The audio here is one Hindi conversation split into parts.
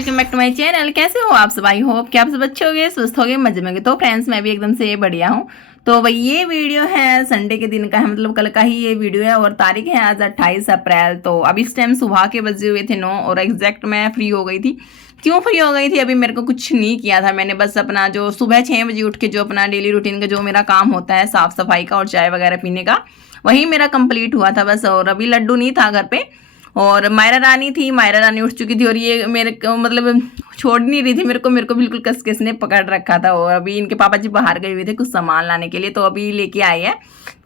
Welcome back to my channel. कैसे हो आप सब? आई होप कि आप सब अच्छे होंगे, स्वस्थ होंगे, मजे में होंगे। तो फ्रेंड्स, मैं भी एकदम से बढ़िया हूँ। तो भाई ये वीडियो है संडे के दिन का है, मतलब कल का ही ये वीडियो है और तारीख है आज 28 अप्रैल। तो अभी इस टाइम सुबह के बजे हुए थे 9 और एग्जैक्ट मैं फ्री हो गई थी। क्यों फ्री हो गई थी? अभी मेरे को कुछ नहीं किया था मैंने, बस अपना जो सुबह 6 बजे उठ के जो अपना डेली रूटीन का जो मेरा काम होता है साफ सफाई का और चाय वगैरह पीने का, वही मेरा कंप्लीट हुआ था बस। और अभी लड्डू नहीं था घर पे और मायरा रानी थी, मायरा रानी उठ चुकी थी और ये मेरे को मतलब छोड़ नहीं रही थी मेरे को बिल्कुल कस के इसने पकड़ रखा था। और अभी इनके पापा जी बाहर गए हुए थे कुछ सामान लाने के लिए, तो अभी लेके आए हैं,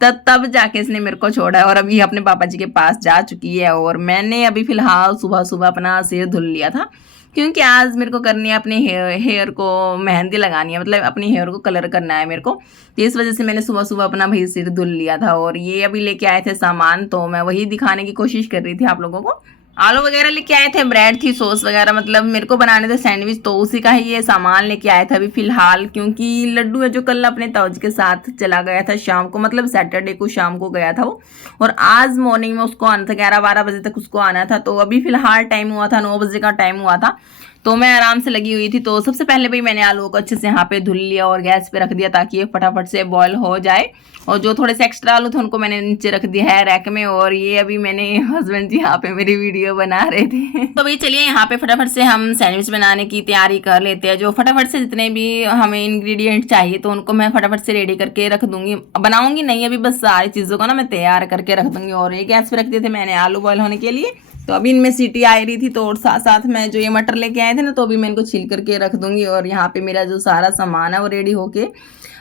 तब जाके इसने मेरे को छोड़ा है और अभी अपने पापा जी के पास जा चुकी है। और मैंने अभी फिलहाल सुबह सुबह अपना सिर धुल लिया था, क्योंकि आज मेरे को करनी है अपने हेयर को मेहंदी लगानी है, मतलब अपनी हेयर को कलर करना है मेरे को। तो इस वजह से मैंने सुबह सुबह अपना भाई सिर धुल लिया था और ये अभी लेके आए थे सामान, तो मैं वही दिखाने की कोशिश कर रही थी आप लोगों को। आलू वगैरह लेके आए थे, ब्रेड थी, सॉस वगैरह, मतलब मेरे को बनाने थे सैंडविच, तो उसी का ही ये सामान लेके आए थे अभी फिलहाल। क्योंकि लड्डू है जो कल अपने ताऊजी के साथ चला गया था शाम को, मतलब सैटरडे को शाम को गया था वो, और आज मॉर्निंग में उसको आना था, 11-12 बजे तक उसको आना था। तो अभी फिलहाल टाइम हुआ था 9 बजे का टाइम हुआ था, तो मैं आराम से लगी हुई थी। तो सबसे पहले भाई मैंने आलू को अच्छे से यहाँ पे धुल लिया और गैस पे रख दिया ताकि ये फटाफट से बॉयल हो जाए। और जो थोड़े से एक्स्ट्रा आलू थे उनको मैंने नीचे रख दिया है रैक में। और ये अभी मैंने हस्बैंड जी यहाँ पे मेरी वीडियो बना रहे थे तो भाई चलिए यहाँ पे फटाफट से हम सैंडविच बनाने की तैयारी कर लेते हैं। जो फटाफट से जितने भी हमें इंग्रेडिएंट चाहिए तो उनको मैं फटाफट से रेडी करके रख दूंगी, बनाऊंगी नहीं अभी, बस सारी चीज़ों को ना मैं तैयार करके रख दूंगी। और ये गैस पे रख दिए थे मैंने आलू बॉयल होने के लिए, तो अभी इनमें सीटी आ रही थी। तो और साथ साथ में जो ये मटर लेके आए थे ना, तो अभी मैं इनको छील करके रख दूंगी। और यहाँ पे मेरा जो सारा सामान है वो रेडी होके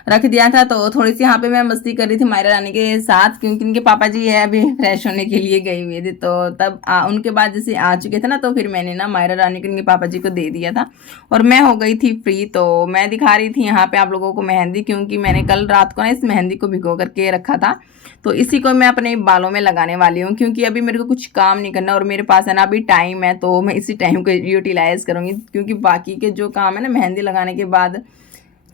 रख दिया था। तो थोड़ी सी यहाँ पे मैं मस्ती कर रही थी मायरा रानी के साथ, क्योंकि इनके पापा जी है अभी फ्रेश होने के लिए गए हुए थे। तो तब उनके बाद जैसे आ चुके थे ना, तो फिर मैंने ना मायरा रानी को इनके पापा जी को दे दिया था और मैं हो गई थी फ्री। तो मैं दिखा रही थी यहाँ पे आप लोगों को मेहंदी, क्योंकि मैंने कल रात को ना इस मेहंदी को भिगो करके रखा था, तो इसी को मैं अपने बालों में लगाने वाली हूँ। क्योंकि अभी मेरे को कुछ काम नहीं करना और मेरे पास है ना अभी टाइम है, तो मैं इसी टाइम को यूटिलाइज करूँगी। क्योंकि बाकी के जो काम है ना मेहंदी लगाने के बाद,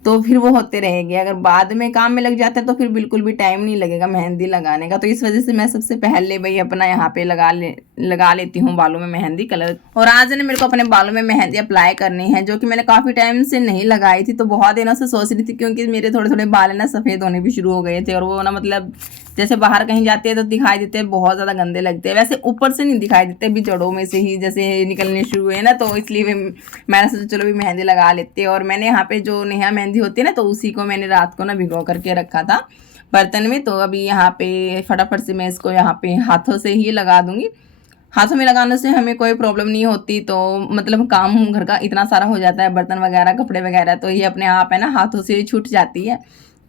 तो फिर वो होते रहेंगे। अगर बाद में काम में लग जाता है तो फिर बिल्कुल भी टाइम नहीं लगेगा मेहंदी लगाने का। तो इस वजह से मैं सबसे पहले भाई अपना यहाँ पे लगा लेती हूँ बालों में मेहंदी कलर। और आज ने मेरे को अपने बालों में मेहंदी अप्लाई करनी है, जो कि मैंने काफ़ी टाइम से नहीं लगाई थी। तो बहुत दिनों से सोच रही थी, क्योंकि मेरे थोड़े थोड़े बाल ना सफ़ेद होने भी शुरू हो गए थे और वो ना मतलब जैसे बाहर कहीं जाते हैं तो दिखाई देते हैं बहुत ज़्यादा गंदे लगते हैं। वैसे ऊपर से नहीं दिखाई देते, अभी जड़ों में से ही जैसे निकलने शुरू हुए ना, तो इसलिए मैंने सोचा चलो भी मेहंदी लगा लेते हैं। और मैंने यहाँ पे जो नेहा मेहंदी होती है ना, तो उसी को मैंने रात को ना भिगो करके रखा था बर्तन में। तो अभी यहाँ पे फटाफट से मैं इसको यहाँ पे हाथों से ही लगा दूंगी। हाथों में लगाने से हमें कोई प्रॉब्लम नहीं होती, तो मतलब काम घर का इतना सारा हो जाता है, बर्तन वगैरह कपड़े वगैरह, तो ये अपने आप है ना हाथों से छूट जाती है।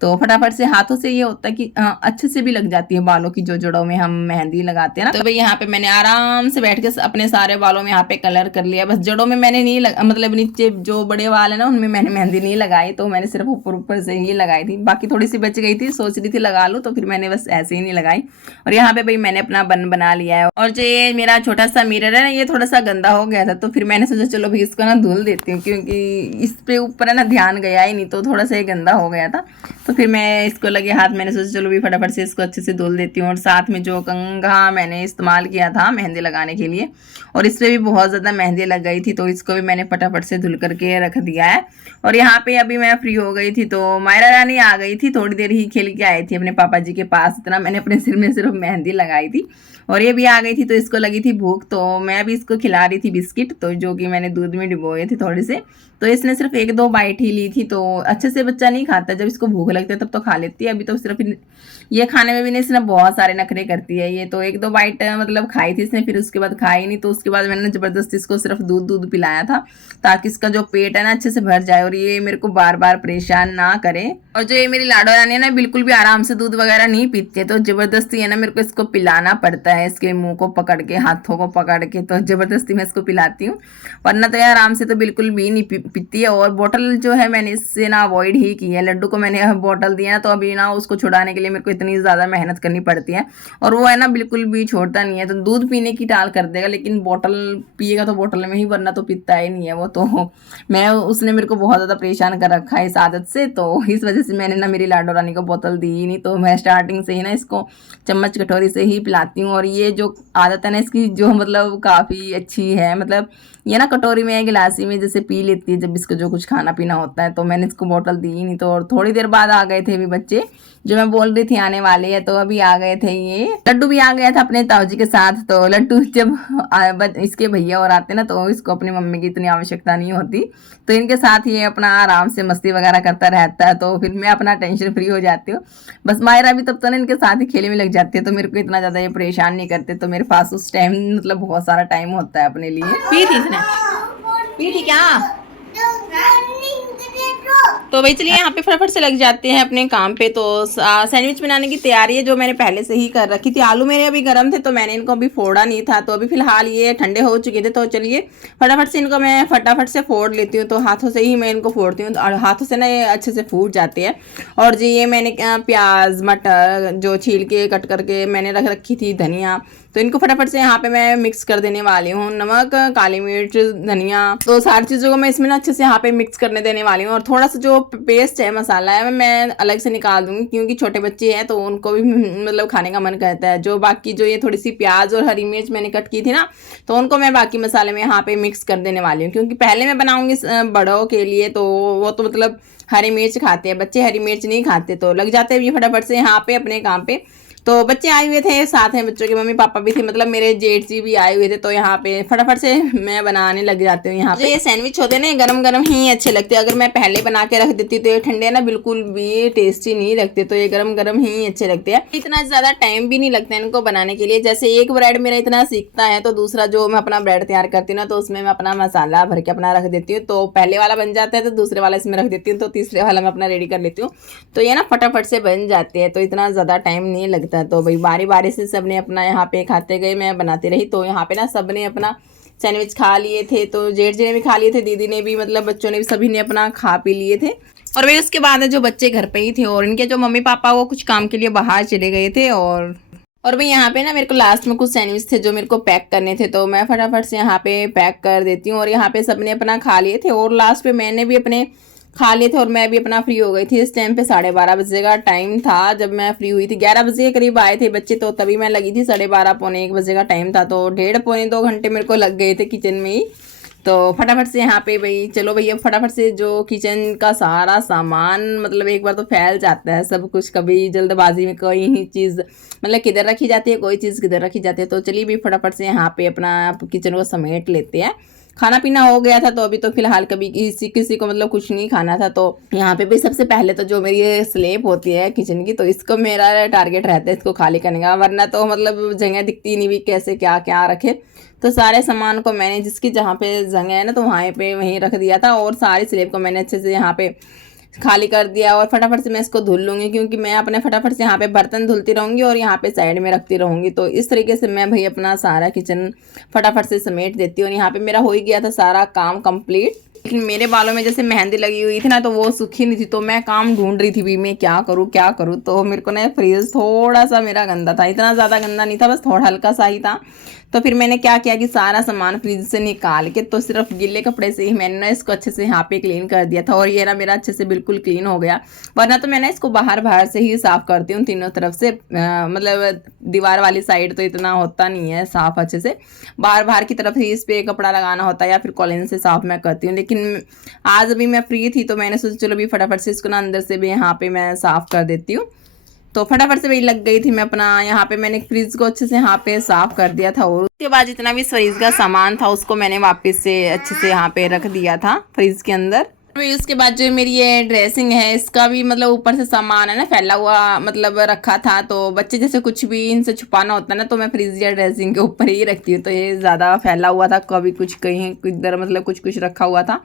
तो फटाफट से हाथों से ये होता है कि अच्छे से भी लग जाती है बालों की जो जड़ों में हम मेहंदी लगाते हैं ना। तो भाई यहाँ पे मैंने आराम से बैठ के अपने सारे बालों में यहाँ पे कलर कर लिया। बस जड़ों में मैंने नहीं मतलब नीचे जो बड़े बाल है ना उनमें मैंने मेहंदी नहीं लगाई, तो मैंने सिर्फ ऊपर ऊपर से ही लगाई थी। बाकी थोड़ी सी बच गई थी, सोच रही थी लगा लूँ, तो फिर मैंने बस ऐसे ही नहीं लगाई। और यहाँ पे भाई मैंने अपना बन बना लिया है। और जो ये मेरा छोटा सा मिरर है ना, ये थोड़ा सा गंदा हो गया था, तो फिर मैंने सोचा चलो भाई इसको ना धुल देती हूँ, क्योंकि इस पे ऊपर है ना ध्यान गया ही नहीं, तो थोड़ा सा ये गंदा हो गया था। तो फिर मैं इसको लगे हाथ, मैंने सोचा चलो भी फटाफट से इसको अच्छे से धुल देती हूँ। और साथ में जो कंघा मैंने इस्तेमाल किया था मेहंदी लगाने के लिए, और इस पर भी बहुत ज़्यादा मेहंदी लग गई थी, तो इसको भी मैंने फटाफट से धुल करके रख दिया है। और यहाँ पे अभी मैं फ्री हो गई थी, तो मायरा रानी आ गई थी, थोड़ी देर ही खेल के आई थी अपने पापा जी के पास। इतना मैंने अपने सिर में सिर्फ मेहंदी लगाई थी और ये भी आ गई थी, तो इसको लगी थी भूख, तो मैं भी इसको खिला रही थी बिस्किट, तो जो कि मैंने दूध में डिबोए थे थोड़े से। तो इसने सिर्फ 1-2 बाइट ही ली थी, तो अच्छे से बच्चा नहीं खाता, जब इसको भूख लगती है तब तो खा लेती है। अभी तो सिर्फ ये खाने में भी नहीं, इसने बहुत सारे नखरे करती है ये। तो 1-2 बाइट मतलब खाई थी इसने, फिर उसके बाद खाई नहीं। तो उसके बाद मैंने ज़बरदस्ती इसको सिर्फ दूध पिलाया था, ताकि इसका जो पेट है ना अच्छे से भर जाए और ये मेरे को बार बार परेशान ना करे। और जो ये मेरी लाडो रानी है ना, बिल्कुल भी आराम से दूध वगैरह नहीं पीती है, तो ज़बरदस्ती है ना मेरे को इसको पिलाना पड़ता है, इसके मुंह को पकड़ के, हाथों को पकड़ के, तो ज़बरदस्ती मैं इसको पिलाती हूँ। वरना तो यार आराम से तो बिल्कुल भी नहीं पीती है। और बोतल जो है मैंने इससे ना अवॉइड ही की है। लड्डू को मैंने बोतल दी है, तो अभी ना उसको छुड़ाने के लिए मेरे को इतनी ज़्यादा मेहनत करनी पड़ती है। और वो है ना बिल्कुल भी छोड़ता नहीं है, तो दूध पीने की टाल कर देगा, लेकिन बोतल पिएगा तो बोतल में ही, वरना तो पीता ही नहीं है वो। तो मैं उसने मेरे को बहुत ज़्यादा परेशान कर रखा है इस आदत से, तो इस वजह से मैंने ना मेरी लाडो रानी को बोतल दी ही नहीं। तो मैं स्टार्टिंग से ही ना इसको चम्मच कटोरी से ही पिलाती हूँ। और ये जो आदत है ना इसकी, जो मतलब काफ़ी अच्छी है, मतलब ये ना कटोरी में गिलासी में जैसे पी लेती है जब इसको जो कुछ खाना पीना होता है। तो मैंने इसको बोतल दी ही नहीं। तो और थोड़ी देर बाद आ गए थे भी बच्चे, जो मैं बोल रही थी आने वाले हैं, तो अभी आ गए थे। ये लड्डू भी आ गया था अपने ताऊजी के साथ। तो लड्डू जब इसके भैया और आते ना, तो इसको अपनी मम्मी की इतनी आवश्यकता नहीं होती, तो इनके साथ ये अपना आराम से मस्ती वगैरह करता रहता है। तो फिर मैं अपना टेंशन फ्री हो जाती हूँ। बस मायरा भी तब तो ना इनके साथ ही खेले में लग जाती है, तो मेरे को इतना ज़्यादा ये परेशान नहीं करते। तो मेरे पास उस टाइम मतलब बहुत सारा टाइम होता है अपने लिए। पी थी इसने, पी थी क्या? तो भाई चलिए यहाँ पे फटाफट से लग जाते हैं अपने काम पे। तो सैंडविच बनाने की तैयारी है, जो मैंने पहले से ही कर रखी थी। आलू मेरे अभी गर्म थे, तो मैंने इनको अभी फोड़ा नहीं था। तो अभी फिलहाल ये ठंडे हो चुके थे। तो चलिए फटाफट से इनको मैं फटाफट से फोड़ लेती हूँ। तो हाथों से ही मैं इनको फोड़ती हूँ, और हाथों से ना ये अच्छे से फूट जाते हैं। और जी ये मैंने प्याज मटर जो छील के कट करके मैंने रख रखी थी, धनिया, तो इनको फटाफट से यहाँ पे मैं मिक्स कर देने वाली हूँ। नमक, काली मिर्च, धनिया, तो सारी चीज़ों को मैं इसमें ना अच्छे से यहाँ पे मिक्स करने देने वाली हूँ। और थोड़ा सा जो पेस्ट है, मसाला है, मैं अलग से निकाल दूँगी, क्योंकि छोटे बच्चे हैं तो उनको भी मतलब खाने का मन करता है। जो बाकी जो ये थोड़ी सी प्याज और हरी मिर्च मैंने कट की थी ना, तो उनको मैं बाकी मसाले में यहाँ पे मिक्स कर देने वाली हूँ। क्योंकि पहले मैं बनाऊँगी बड़ों के लिए, तो वो तो मतलब हरी मिर्च खाते हैं, बच्चे हरी मिर्च नहीं खाते। तो लग जाते हैं ये फटाफट से यहाँ पे अपने काम पे। तो बच्चे आए हुए थे साथ में, बच्चों के मम्मी पापा भी थे, मतलब मेरे जेठ जी भी आए हुए थे। तो यहाँ पे फटाफट से मैं बनाने लग जाती हूँ। यहाँ पे ये सैंडविच होते हैं ना, गरम गरम ही अच्छे लगते हैं। अगर मैं पहले बना के रख देती तो ये ठंडे ना बिल्कुल भी टेस्टी नहीं लगते, तो ये गरम गरम ही अच्छे लगते हैं। इतना ज़्यादा टाइम भी नहीं लगता है इनको बनाने के लिए। जैसे एक ब्रेड मेरा इतना सीखता है, तो दूसरा जो मैं अपना ब्रेड तैयार करती हूँ ना, तो उसमें मैं अपना मसाला भर के अपना रख देती हूँ। तो पहले वाला बन जाता है, तो दूसरे वाला इसमें रख देती हूँ, तो तीसरे वाला मैं अपना रेडी कर लेती हूँ। तो ये ना फटाफट से बन जाते हैं, तो इतना ज़्यादा टाइम नहीं लगता। तो भाई बारी बारी से सबने अपना यहाँ पे खाते गए, मैं बनाती रही। तो यहाँ पे ना सबने अपना सैंडविच खा लिए थे। तो जेठ जी ने भी खा लिए थे, दीदी ने भी, मतलब बच्चों ने भी, सभी ने अपना खा पी लिए थे। और भाई उसके बाद जो बच्चे घर पे ही थे, और इनके जो मम्मी पापा वो कुछ काम के लिए बाहर चले गए थे। और भाई यहाँ पे ना मेरे को लास्ट में कुछ सैंडविच थे जो मेरे को पैक करने थे, तो मैं फटाफट से यहाँ पे पैक कर देती हूँ। और यहाँ पे सबने अपना खा लिए थे, और लास्ट पे मैंने भी अपने खा लिए थे, और मैं भी अपना फ्री हो गई थी। इस टाइम पे 12:30 बजे का टाइम था जब मैं फ्री हुई थी। 11 बजे के करीब आए थे बच्चे, तो तभी मैं लगी थी। 12:30 पौने 1 बजे का टाइम था, तो 1.5 पौने 2 घंटे मेरे को लग गए थे किचन में ही। तो फटाफट से यहाँ पे भाई चलो भैया फटाफट से जो किचन का सारा सामान, मतलब एक बार तो फैल जाता है सब कुछ। कभी जल्दबाजी में कोई ही चीज़ मतलब किधर रखी जाती है, कोई चीज़ किधर रखी जाती है। तो चलिए भी फटाफट से यहाँ पे अपना किचन को समेट लेते हैं। खाना पीना हो गया था, तो अभी तो फिलहाल कभी किसी को मतलब कुछ नहीं खाना था। तो यहाँ पे भी सबसे पहले तो जो मेरी ये स्लेब होती है किचन की, तो इसको मेरा टारगेट रहता है इसको खाली करने का, वरना तो मतलब जगह दिखती नहीं भी कैसे क्या क्या रखे। तो सारे सामान को मैंने जिसकी जहाँ पे जगह है ना, तो वहाँ पे वहीं रख दिया था। और सारी स्लेब को मैंने अच्छे से यहाँ पे खाली कर दिया। और फटाफट से मैं इसको धुल लूँगी, क्योंकि मैं अपने फटाफट से यहाँ पे बर्तन धुलती रहूँगी और यहाँ पे साइड में रखती रहूँगी। तो इस तरीके से मैं भाई अपना सारा किचन फटाफट से समेट देती हूँ। और यहाँ पे मेरा हो ही गया था सारा काम कंप्लीट। लेकिन मेरे बालों में जैसे मेहंदी लगी हुई थी ना, तो वो सूखी नहीं थी, तो मैं काम ढूंढ रही थी भी मैं क्या करूँ क्या करूँ। तो मेरे को ना फ्रिज थोड़ा सा मेरा गंदा था, इतना ज़्यादा गंदा नहीं था, बस थोड़ा हल्का सा ही था। तो फिर मैंने क्या किया कि सारा सामान फ्रिज से निकाल के, तो सिर्फ गीले कपड़े से ही मैंने ना इसको अच्छे से यहाँ पे क्लीन कर दिया था। और ये ना मेरा अच्छे से बिल्कुल क्लीन हो गया। वरना तो मैं ना इसको बाहर से ही साफ़ करती हूँ तीनों तरफ से, मतलब दीवार वाली साइड तो इतना होता नहीं है साफ़ अच्छे से, बाहर की तरफ ही इस पर कपड़ा लगाना होता है या फिर कॉलिन से साफ़ मैं करती हूँ। लेकिन आज अभी मैं फ्री थी, तो मैंने सोचा चलो अभी फटाफट से इसको ना अंदर से भी यहाँ पे मैं साफ़ कर देती हूँ। तो फटाफट से वही लग गई थी। मैं अपना यहाँ पे मैंने फ्रिज को अच्छे से यहाँ पे साफ़ कर दिया था। और उसके बाद जितना भी फ्रिज का सामान था उसको मैंने वापस से अच्छे से यहाँ पे रख दिया था फ्रिज के अंदर। उसके बाद जो मेरी ये ड्रेसिंग है, इसका भी मतलब ऊपर से सामान है ना फैला हुआ मतलब रखा था। तो बच्चे जैसे कुछ भी इनसे छुपाना होता है ना, तो मैं फ्रिज या ड्रेसिंग के ऊपर ही रखती हूँ। तो ये ज़्यादा फैला हुआ था, कभी कुछ कहीं इधर मतलब कुछ रखा हुआ था।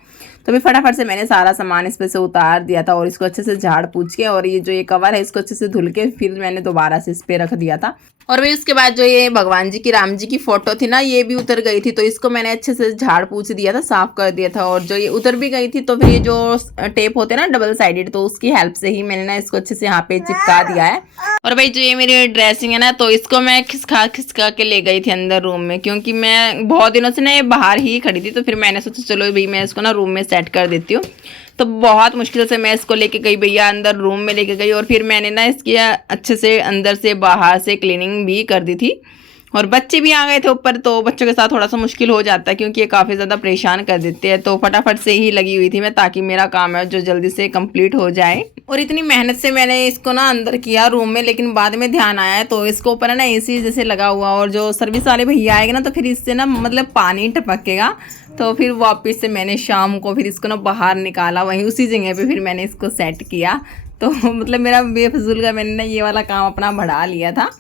तो भी फटाफट से मैंने सारा सामान इस पर से उतार दिया था, और इसको अच्छे से झाड़ पूछ के, और ये जो ये कवर है इसको अच्छे से धुल के फिर मैंने दोबारा से इस पर रख दिया था। और वही उसके बाद जो ये भगवान जी की राम जी की फोटो थी ना, ये भी उतर गई थी, तो इसको मैंने अच्छे से झाड़ पूछ दिया था, साफ कर दिया था। और जो ये उतर भी गई थी तो फिर ये जो टेप होते हैं ना डबल साइडेड, तो उसकी हेल्प से ही मैंने ना इसको अच्छे से यहाँ पे चिपका दिया है। और भाई जो ये मेरी ड्रेसिंग है ना, तो इसको मैं खिसका खिसका के ले गई थी अंदर रूम में, क्योंकि मैं बहुत दिनों से ना ये बाहर ही खड़ी थी, तो फिर मैंने सोचा चलो भाई मैं इसको ना रूम में सेट कर देती हूँ। तो बहुत मुश्किल से मैं इसको लेके गई भैया अंदर रूम में लेके गई, और फिर मैंने ना इसकी अच्छे से अंदर से बाहर से क्लीनिंग भी कर दी थी। और बच्चे भी आ गए थे ऊपर, तो बच्चों के साथ थोड़ा सा मुश्किल हो जाता है क्योंकि ये काफ़ी ज़्यादा परेशान कर देते हैं, तो फटाफट से ही लगी हुई थी मैं, ताकि मेरा काम है जो जल्दी से कंप्लीट हो जाए। और इतनी मेहनत से मैंने इसको ना अंदर किया रूम में, लेकिन बाद में ध्यान आया है तो इसको ऊपर है ना एसी जैसे लगा हुआ, और जो सर्विस वाले भैया आएंगे ना तो फिर इससे ना मतलब पानी टपकेगा। तो फिर वापस से मैंने शाम को फिर इसको ना बाहर निकाला, वहीं उसी जगह पे फिर मैंने इसको सेट किया। तो मतलब मेरा बेफजूल का मैंने ना ये वाला काम अपना बढ़ा लिया था।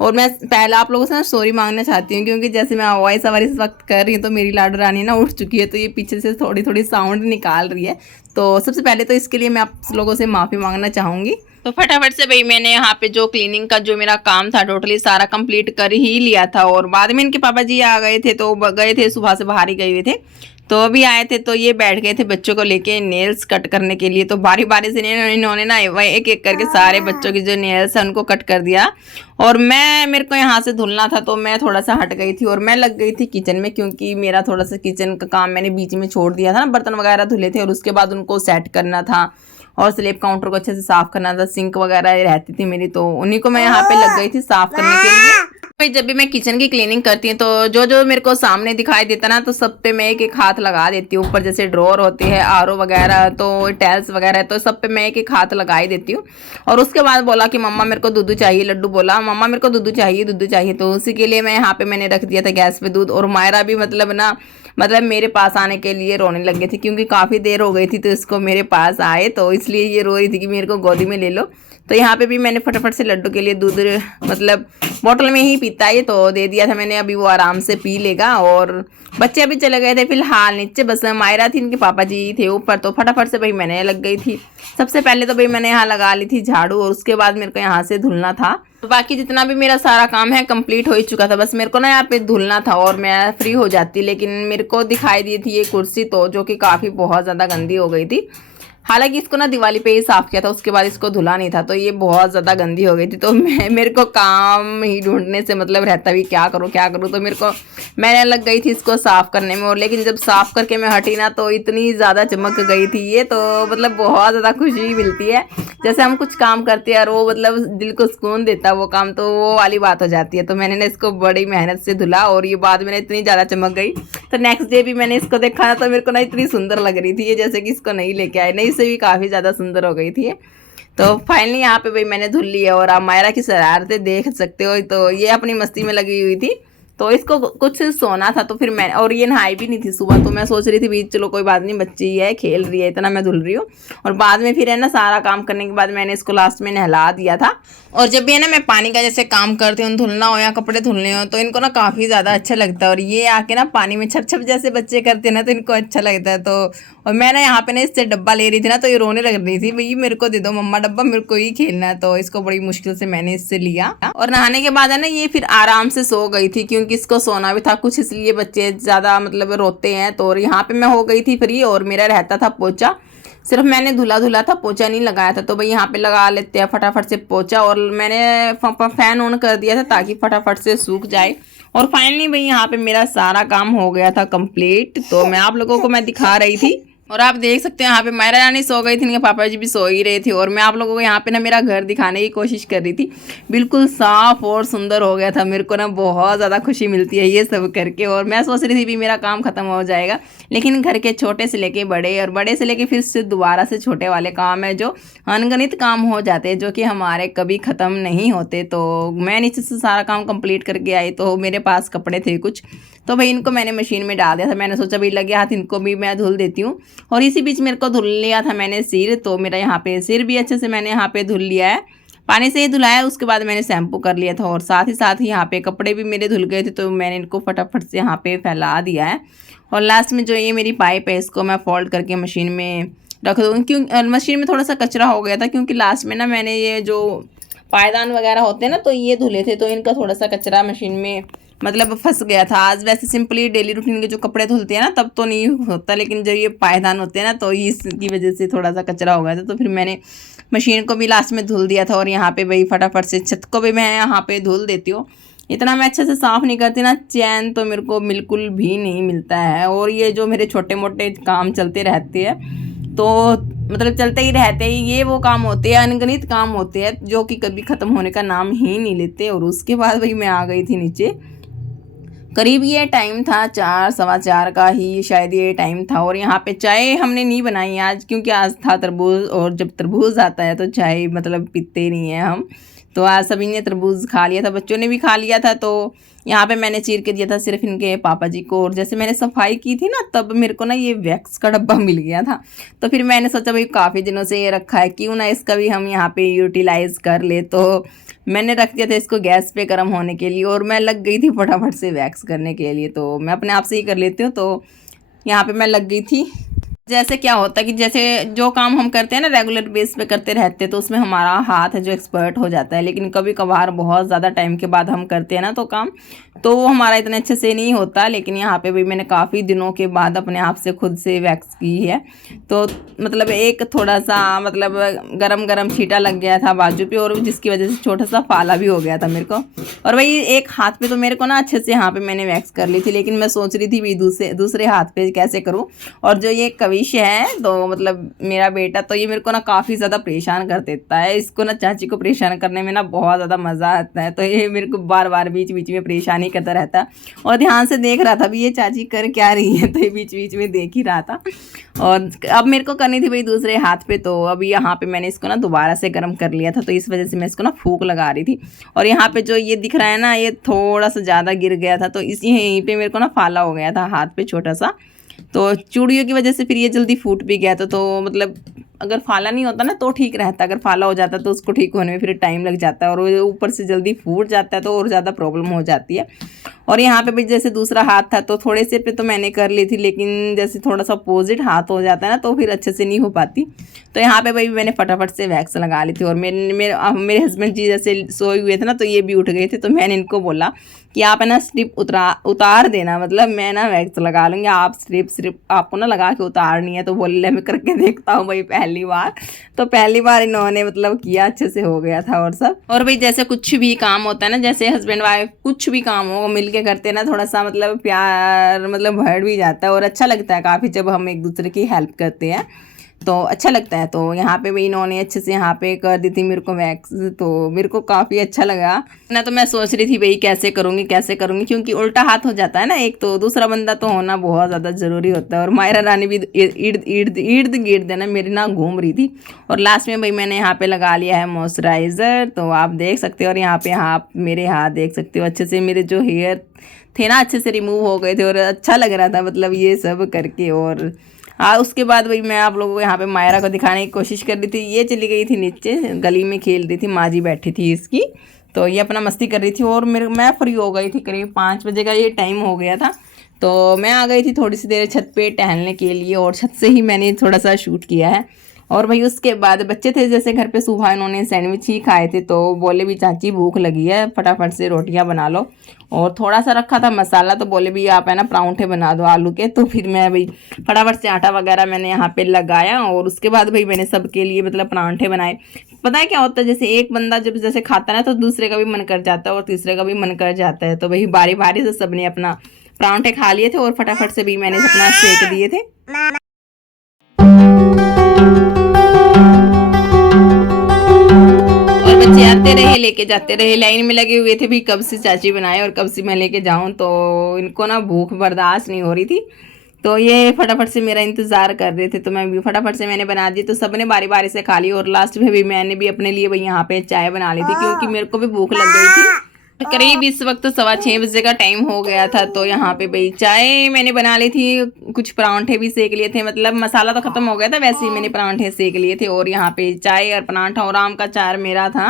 और मैं पहले आप लोगों से ना सॉरी मांगना चाहती हूँ, क्योंकि जैसे मैं वॉइस ओवर इस वक्त कर रही हूँ तो मेरी लाडू रानी ना उठ चुकी है, तो ये पीछे से थोड़ी थोड़ी साउंड निकाल रही है। तो सबसे पहले तो इसके लिए मैं आप लोगों से माफ़ी मांगना चाहूँगी। तो फटाफट से भाई मैंने यहाँ पे जो क्लीनिंग का जो मेरा काम था टोटली सारा कंप्लीट कर ही लिया था। और बाद में इनके पापा जी आ गए थे, तो गए थे सुबह से बाहर ही गए हुए थे, तो अभी आए थे, तो ये बैठ गए थे बच्चों को लेके नेल्स कट करने के लिए। तो बारी बारी से इन्होंने ना एक एक करके सारे बच्चों की जो नेल्स है उनको कट कर दिया। और मेरे को यहाँ से धुलना था, तो मैं थोड़ा सा हट गई थी और मैं लग गई थी किचन में, क्योंकि मेरा थोड़ा सा किचन का काम मैंने बीच में छोड़ दिया था ना, बर्तन वगैरह धुले थे और उसके बाद उनको सेट करना था और स्लैब काउंटर को अच्छे से साफ करना था, सिंक वगैरह रहती थी मेरी, तो उन्हीं को मैं यहाँ पे लग गई थी साफ करने के लिए। भाई जब भी मैं किचन की क्लीनिंग करती हूँ तो जो जो मेरे को सामने दिखाई देता ना, तो सब पे मैं एक एक हाथ लगा देती हूँ। ऊपर जैसे ड्रॉर होती है, आरओ वगैरह, तो टाइल्स वगैरह, तो सब पे मैं एक एक हाथ लगा ही देती हूँ। और उसके बाद बोला कि मम्मा मेरे को दूध चाहिए, लड्डू बोला मम्मा मेरे को दूध चाहिए, दूध चाहिए, तो उसी के लिए मैं यहाँ पे मैंने रख दिया था गैस पे दूध। और मायरा भी मतलब मेरे पास आने के लिए रोने लग गई थी, क्योंकि काफ़ी देर हो गई थी तो इसको मेरे पास आए, तो इसलिए ये रो रही थी कि मेरे को गोदी में ले लो। तो यहाँ पे भी मैंने फटाफट से लड्डू के लिए दूध मतलब बॉटल में ही पीता है, तो दे दिया था मैंने, अभी वो आराम से पी लेगा। और बच्चे अभी चले गए थे फिलहाल नीचे, बस मायरा थी, इनके पापा जी थे ऊपर, तो फटाफट से भाई मैंने लग गई थी। सबसे पहले तो भाई मैंने यहाँ लगा ली थी झाड़ू, और उसके बाद मेरे को यहाँ से धुलना था। तो बाकी जितना भी मेरा सारा काम है कंप्लीट हो ही चुका था, बस मेरे को ना यहाँ पे धुलना था और मैं फ्री हो जाती। लेकिन मेरे को दिखाई दी थी ये कुर्सी, तो जो कि काफ़ी बहुत ज़्यादा गंदी हो गई थी। हालांकि इसको ना दिवाली पे ही साफ़ किया था, उसके बाद इसको धुला नहीं था, तो ये बहुत ज़्यादा गंदी हो गई थी। तो मेरे को काम ही ढूंढने से मतलब रहता भी क्या करूँ क्या करूँ, तो मैंने लग गई थी इसको साफ़ करने में। और लेकिन जब साफ़ करके मैं हटी ना, तो इतनी ज़्यादा चमक गई थी ये, तो मतलब बहुत ज़्यादा खुशी मिलती है। जैसे हम कुछ काम करते हैं और वो मतलब दिल को सुकून देता है वो काम, तो वो वाली बात हो जाती है। तो मैंने ना इसको बड़ी मेहनत से धुला, और ये बाद में इतनी ज़्यादा चमक गई। तो नेक्स्ट डे भी मैंने इसको देखा ना, तो मेरे को ना इतनी सुंदर लग रही थी ये, जैसे कि इसको नहीं लेके आए, नहीं से भी काफ़ी ज़्यादा सुंदर हो गई थी ये। तो फाइनली यहाँ पे भाई मैंने धुल ली है। और आप मायरा की शरारतें देख सकते हो, तो ये अपनी मस्ती में लगी हुई थी, तो इसको कुछ सोना था, तो फिर मैं, और ये नहाई भी नहीं थी सुबह, तो मैं सोच रही थी बीच चलो कोई बात नहीं, बच्ची है खेल रही है, इतना मैं धुल रही हूँ। और बाद में फिर है ना सारा काम करने के बाद मैंने इसको लास्ट में नहला दिया था। और जब भी है ना मैं पानी का जैसे काम करती हूँ, धुलना हो या कपड़े धुलने हो, तो इनको ना काफ़ी ज़्यादा अच्छा लगता है। और ये आके ना पानी में छप छप जैसे बच्चे करते हैं ना, तो इनको अच्छा लगता है। तो और मैं ना यहाँ पे ना इससे डब्बा ले रही थी ना, तो ये रोने लग रही थी, भई मेरे को दे दो मम्मा डब्बा, मेरे को ही खेलना है। तो इसको बड़ी मुश्किल से मैंने इससे लिया। और नहाने के बाद है ना ये फिर आराम से सो गई थी, क्योंकि इसको सोना भी था कुछ, इसलिए बच्चे ज़्यादा मतलब रोते हैं। तो यहाँ पे मैं हो गई थी फ्री, और मेरा रहता था पोछा, सिर्फ मैंने धुला था, पोछा नहीं लगाया था। तो भाई यहाँ पे लगा लेते हैं फटाफट से पोछा, और मैंने फैन ऑन कर दिया था ताकि फटाफट से सूख जाए। और फाइनली भाई यहाँ पे मेरा सारा काम हो गया था कंप्लीट, तो मैं आप लोगों को मैं दिखा रही थी। और आप देख सकते हैं यहाँ पे मायरा रानी सो गई थी, इनके पापा जी भी सो ही रहे थे, और मैं आप लोगों को यहाँ पे ना मेरा घर दिखाने की कोशिश कर रही थी। बिल्कुल साफ और सुंदर हो गया था, मेरे को ना बहुत ज़्यादा खुशी मिलती है ये सब करके। और मैं सोच रही थी भी मेरा काम खत्म हो जाएगा, लेकिन घर के छोटे से लेके बड़े, और बड़े से लेके फिर से दोबारा से छोटे वाले काम है, जो अनगिनत काम हो जाते हैं, जो कि हमारे कभी ख़त्म नहीं होते। तो मैं नीचे से सारा काम कंप्लीट करके आई, तो मेरे पास कपड़े थे कुछ, तो भाई इनको मैंने मशीन में डाल दिया था। मैंने सोचा भाई लगे हाथ इनको भी मैं धुल देती हूँ। और इसी बीच मेरे को धुल लिया था मैंने सिर, तो मेरा यहाँ पे सिर भी अच्छे से मैंने यहाँ पे धुल लिया है, पानी से ही धुलाया। उसके बाद मैंने शैम्पू कर लिया था, और साथ ही यहाँ पे कपड़े भी मेरे धुल गए थे, तो मैंने इनको फटाफट से यहाँ पे फैला दिया है। और लास्ट में जो ये मेरी पाइप है, इसको मैं फोल्ड करके मशीन में रख दूँ, क्यों मशीन में थोड़ा सा कचरा हो गया था, क्योंकि लास्ट में ना मैंने ये जो पायदान वगैरह होते हैं ना, तो ये धुले थे, तो इनका थोड़ा सा कचरा मशीन में मतलब फंस गया था। आज वैसे सिंपली डेली रूटीन के जो कपड़े धुलते हैं ना तब तो नहीं होता, लेकिन जब ये पायदान होते हैं ना तो इसकी वजह से थोड़ा सा कचरा हो गया था। तो फिर मैंने मशीन को भी लास्ट में धुल दिया था, और यहाँ पे भाई फटाफट से छत को भी मैं यहाँ पे धुल देती हूँ। इतना मैं अच्छे से साफ़ नहीं करती ना, चैन तो मेरे को बिल्कुल भी नहीं मिलता है। और ये जो मेरे छोटे मोटे काम चलते रहते हैं, तो मतलब चलते ही रहते हैं, ये वो काम होते हैं, अनगिनत काम होते हैं जो कि कभी ख़त्म होने का नाम ही नहीं लेते। और उसके बाद भाई मैं आ गई थी नीचे। करीब ये टाइम था 4 सवा 4 का ही शायद ये टाइम था। और यहाँ पे चाय हमने नहीं बनाई आज, क्योंकि आज था तरबूज, और जब तरबूज आता है तो चाय मतलब पीते नहीं है हम। तो आज सभी ने तरबूज खा लिया था, बच्चों ने भी खा लिया था। तो यहाँ पे मैंने चीर के दिया था सिर्फ इनके पापा जी को। और जैसे मैंने सफाई की थी ना, तब मेरे को ना ये वैक्स का डब्बा मिल गया था। तो फिर मैंने सोचा भाई काफ़ी दिनों से ये रखा है, क्यों ना इसका भी हम यहाँ पे यूटिलाइज़ कर ले। तो मैंने रख दिया था इसको गैस पे गर्म होने के लिए, और मैं लग गई थी फटाफट से वैक्स करने के लिए। तो मैं अपने आप से ही कर लेती हूँ, तो यहाँ पे मैं लग गई थी। जैसे क्या होता है कि जैसे जो काम हम करते हैं ना रेगुलर बेस पे करते रहते हैं, तो उसमें हमारा हाथ है जो एक्सपर्ट हो जाता है। लेकिन कभी कभार बहुत ज़्यादा टाइम के बाद हम करते हैं ना तो काम, तो वो हमारा इतने अच्छे से नहीं होता। लेकिन यहाँ पे भी मैंने काफ़ी दिनों के बाद अपने आप से खुद से वैक्स की है। तो मतलब एक थोड़ा सा मतलब गरम गरम छींटा लग गया था बाजू पे, और जिसकी वजह से छोटा सा फाला भी हो गया था मेरे को। और वही एक हाथ पे तो मेरे को ना अच्छे से यहाँ पे मैंने वैक्स कर ली थी, लेकिन मैं सोच रही थी भाई दूसरे हाथ पे कैसे करूँ। और जो ये कविश है, तो मतलब मेरा बेटा, तो ये मेरे को ना काफ़ी ज़्यादा परेशान कर देता है। इसको ना चाची को परेशान करने में ना बहुत ज़्यादा मज़ा आता है। तो ये मेरे को बार बार बीच बीच में परेशानी करता रहता है, और ध्यान से देख रहा था भी ये चाची कर क्या रही है, तो ये बीच बीच में देख ही रहा था। और अब मेरे को करनी थी भाई दूसरे हाथ पे। तो अभी यहाँ पे मैंने इसको ना दोबारा से गर्म कर लिया था, तो इस वजह से मैं इसको ना फूंक लगा रही थी। और यहाँ पे जो ये दिख रहा है ना, ये थोड़ा सा ज़्यादा गिर गया था, तो इसी यहीं पे मेरे को ना फाला हो गया था हाथ पे छोटा सा। तो चूड़ियों की वजह से फिर ये जल्दी फूट भी गया था। तो मतलब अगर फाला नहीं होता ना तो ठीक रहता, अगर फाला हो जाता तो उसको ठीक होने में फिर टाइम लग जाता है, और वो ऊपर से जल्दी फूट जाता है तो और ज़्यादा प्रॉब्लम हो जाती है। और यहाँ पे भी जैसे दूसरा हाथ था, तो थोड़े से पे तो मैंने कर ली थी, लेकिन जैसे थोड़ा सा अपोजिट हाथ हो जाता है ना तो फिर अच्छे से नहीं हो पाती। तो यहाँ पे भाई मैंने फटाफट से वैक्स लगा ली थी। और मेरे हस्बैंड जी जैसे सोए हुए थे ना, तो ये भी उठ गए थे। तो मैंने इनको बोला कि आप है ना स्ट्रिप उतार देना, मतलब मैं ना वैक्स लगा लूँगी, आप स्ट्रिप आपको ना लगा के उतारनी है। तो बोले मैं करके देखता हूँ भाई पहली बार। तो पहली बार इन्होंने मतलब किया, अच्छे से हो गया था और सब। और भाई जैसे कुछ भी काम होता है ना, जैसे हस्बैंड वाइफ कुछ भी काम हो मिल के करते हैं ना, थोड़ा सा मतलब प्यार मतलब बढ़ भी जाता है, और अच्छा लगता है काफ़ी जब हम एक दूसरे की हेल्प करते हैं, तो अच्छा लगता है। तो यहाँ पे भी इन्होंने अच्छे से यहाँ पे कर दी थी मेरे को वैक्स, तो मेरे को काफ़ी अच्छा लगा ना। तो मैं सोच रही थी भाई कैसे करूँगी, क्योंकि उल्टा हाथ हो जाता है ना एक, तो दूसरा बंदा तो होना बहुत ज़्यादा ज़रूरी होता है। और मायरा रानी भी इर्द गिर्द है ना मेरे ना घूम रही थी। और लास्ट में भाई मैंने यहाँ पे लगा लिया है मॉइस्चराइज़र, तो आप देख सकते हो। और यहाँ पे आप मेरे हाथ देख सकते हो, अच्छे से मेरे जो हेयर थे ना अच्छे से रिमूव हो गए थे, और अच्छा लग रहा था मतलब ये सब करके। और उसके बाद भाई मैं आप लोगों को यहाँ पे मायरा को दिखाने की कोशिश कर रही थी। ये चली गई थी नीचे गली में खेल रही थी, माँ जी बैठी थी इसकी, तो ये अपना मस्ती कर रही थी। और मैं फ्री हो गई थी, करीब 5 बजे का ये टाइम हो गया था। तो मैं आ गई थी थोड़ी सी देर छत पे टहलने के लिए, और छत से ही मैंने थोड़ा सा शूट किया है। और भाई उसके बाद बच्चे थे जैसे घर पे, सुबह इन्होंने सैंडविच ही खाए थे, तो बोले भी चाची भूख लगी है फटाफट से रोटियां बना लो। और थोड़ा सा रखा था मसाला, तो बोले भी आप है ना परांठे बना दो आलू के। तो फिर मैं भाई फटाफट से आटा वगैरह मैंने यहाँ पे लगाया, और उसके बाद भाई मैंने सबके लिए मतलब परांठे बनाए। पता है क्या होता है, जैसे एक बंदा जब जैसे खाता है ना तो दूसरे का भी मन कर जाता है, और तीसरे का भी मन कर जाता है। तो भाई बारी बारी से सबने अपना परांठे खा लिए थे, और फटाफट से भी मैंने अपना सेक दिए थे। बच्चे आते रहे लेके जाते रहे, लाइन में लगे हुए थे भी कब से चाची बनाए और कब से मैं लेके जाऊं। तो इनको ना भूख बर्दाश्त नहीं हो रही थी, तो ये फटाफट से मेरा इंतज़ार कर रहे थे। तो मैं भी फटाफट से मैंने बना दी, तो सबने बारी बारी से खा ली। और लास्ट में भी मैंने भी अपने लिए भाई यहाँ पे चाय बना ली थी, क्योंकि मेरे को भी भूख लग गई थी। करीब इस वक्त 6:15 बजे का टाइम हो गया था। तो यहाँ पे भाई चाय मैंने बना ली थी, कुछ परांठे भी सेक लिए थे, मतलब मसाला तो ख़त्म हो गया था, वैसे ही मैंने परांठे सेक लिए थे। और यहाँ पे चाय और परांठा और आम का अचार मेरा था।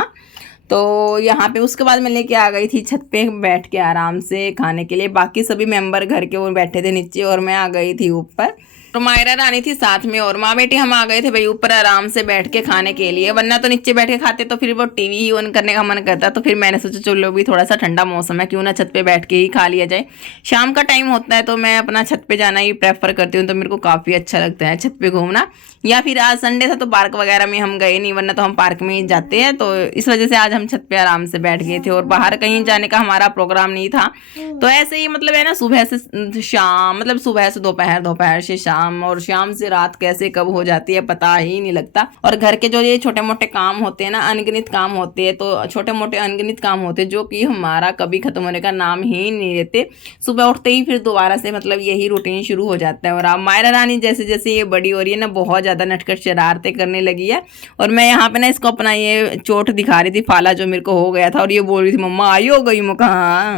तो यहाँ पे उसके बाद मैं लेके आ गई थी छत पे बैठ के आराम से खाने के लिए। बाकी सभी मेंबर घर के वो बैठे थे नीचे और मैं आ गई थी ऊपर। तो मायरा रानी थी साथ में और माँ बेटी हम आ गए थे भाई ऊपर आराम से बैठ के खाने के लिए, वरना तो नीचे बैठ के खाते तो फिर वो टीवी ही ऑन करने का मन करता। तो फिर मैंने सोचा चलो भी थोड़ा सा ठंडा मौसम है, क्यों ना छत पे बैठ के ही खा लिया जाए। शाम का टाइम होता है तो मैं अपना छत पे जाना ही प्रेफर करती हूँ, तो मेरे को काफ़ी अच्छा लगता है छत पे घूमना। या फिर आज संडे था तो पार्क वगैरह में हम गए नहीं, वरना तो हम पार्क में ही जाते हैं। तो इस वजह से आज हम छत पे आराम से बैठ गए थे और बाहर कहीं जाने का हमारा प्रोग्राम नहीं था। तो ऐसे ही मतलब है ना, सुबह से शाम, मतलब सुबह से दोपहर, दोपहर से शाम और शाम से रात कैसे कब हो जाती है पता ही नहीं लगता। और घर के जो ये छोटे मोटे काम होते हैं ना, अनगिनत काम होते हैं, तो छोटे मोटे अनगिनत काम होते हैं जो कि हमारा कभी खत्म होने का नाम ही नहीं लेते। सुबह उठते ही फिर दोबारा से मतलब यही रूटीन शुरू हो जाता है। और अब मायरा रानी जैसे जैसे ये बड़ी हो रही है ना, बहुत ज़्यादा नटखट शरारतें करने लगी है। और मैं यहाँ पे ना इसको अपना ये चोट दिखा रही थी, फाला जो मेरे को हो गया था, और ये बोल रही थी मम्मा आई हो गई मुका।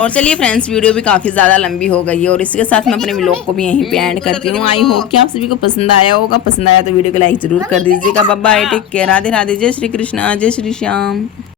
और चलिए फ्रेंड्स, वीडियो भी काफ़ी ज़्यादा लंबी हो गई है और इसके साथ मैं अपने व्लॉग को भी यहीं पे एंड करती हूँ। आई होप कि आप सभी को पसंद आया होगा। पसंद आया तो वीडियो को लाइक जरूर कर दीजिएगा। Bye bye, take care, Radhe Radhe, जय श्री कृष्णा, जय श्री श्याम।